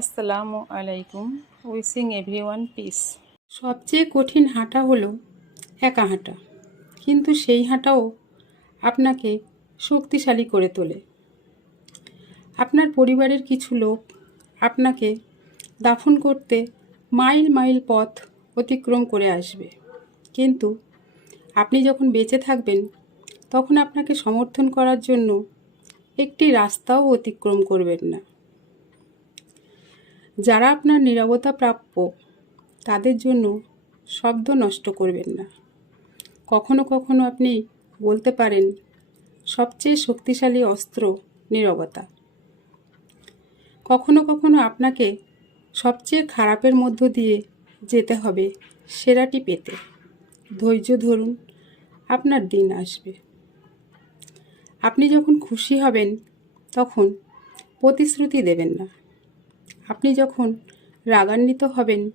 আসসালামু আলাইকুম। Wishing everyone piece সবচেয়ে কঠিন হাঁটা হলো একা হাঁটা। কিন্তু সেই হাঁটাও আপনাকে শক্তিশালী করে তোলে। আপনার পরিবারের কিছু লোক আপনাকে দাফন করতে মাইল মাইল পথ অতিক্রম করে আসবে। কিন্তু আপনি যখন বেঁচে থাকবেন, তখন আপনাকে সমর্থন করার জন্য একটি রাস্তাও অতিক্রম করবেন না। যারা আপনার নিরবতা প্রাপ্য, তাদের জন্য শব্দ নষ্ট করবেন না। কখনো কখনো আপনি বলতে পারেন, সবচেয়ে শক্তিশালী অস্ত্র নীরবতা। কখনো কখনো আপনাকে সবচেয়ে খারাপের মধ্য দিয়ে যেতে হবে সেরাটি পেতে। ধৈর্য ধরুন, আপনার দিন আসবে। আপনি যখন খুশি হবেন, তখন প্রতিশ্রুতি দেবেন না। আপনি যখন রাগান্বিত হবেন,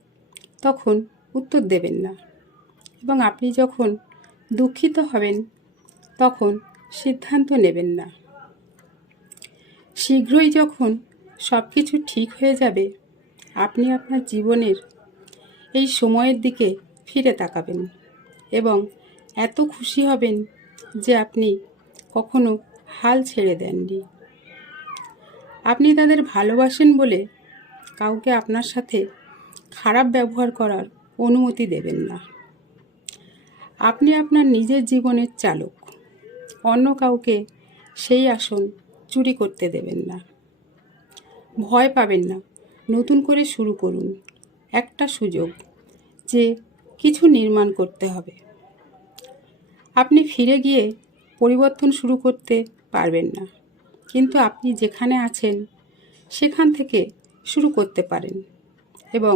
তখন উত্তর দেবেন না। এবং আপনি যখন দুঃখিত হবেন, তখন সিদ্ধান্ত নেবেন না। শীঘ্রই যখন সব কিছু ঠিক হয়ে যাবে, আপনি আপনার জীবনের এই সময়ের দিকে ফিরে তাকাবেন এবং এত খুশি হবেন যে আপনি কখনো হাল ছেড়ে দেননি। আপনি তাদের ভালোবাসেন বলে কাউকে আপনার সাথে খারাপ ব্যবহার করার অনুমতি দেবেন না। আপনি আপনার নিজের জীবনের চালক। অন্য কাউকে সেই আসন চুরি করতে দেবেন না। ভয় পাবেন না। নতুন করে শুরু করুন। একটা সুযোগ যে কিছু নির্মাণ করতে হবে। আপনি ফিরে গিয়ে পরিবর্তন শুরু করতে পারবেন না। কিন্তু আপনি যেখানে আছেন, সেখান থেকে শুরু করতে পারেন এবং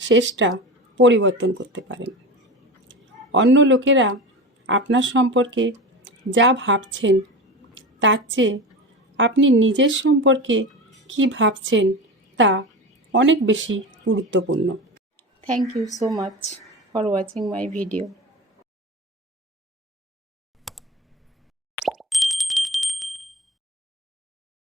শেষটা পরিবর্তন করতে পারেন। অন্য লোকেরা আপনার সম্পর্কে যা ভাবছেন, তার চেয়ে আপনি নিজের সম্পর্কে কি ভাবছেন, তা অনেক বেশি গুরুত্বপূর্ণ। Thank you so much for watching my video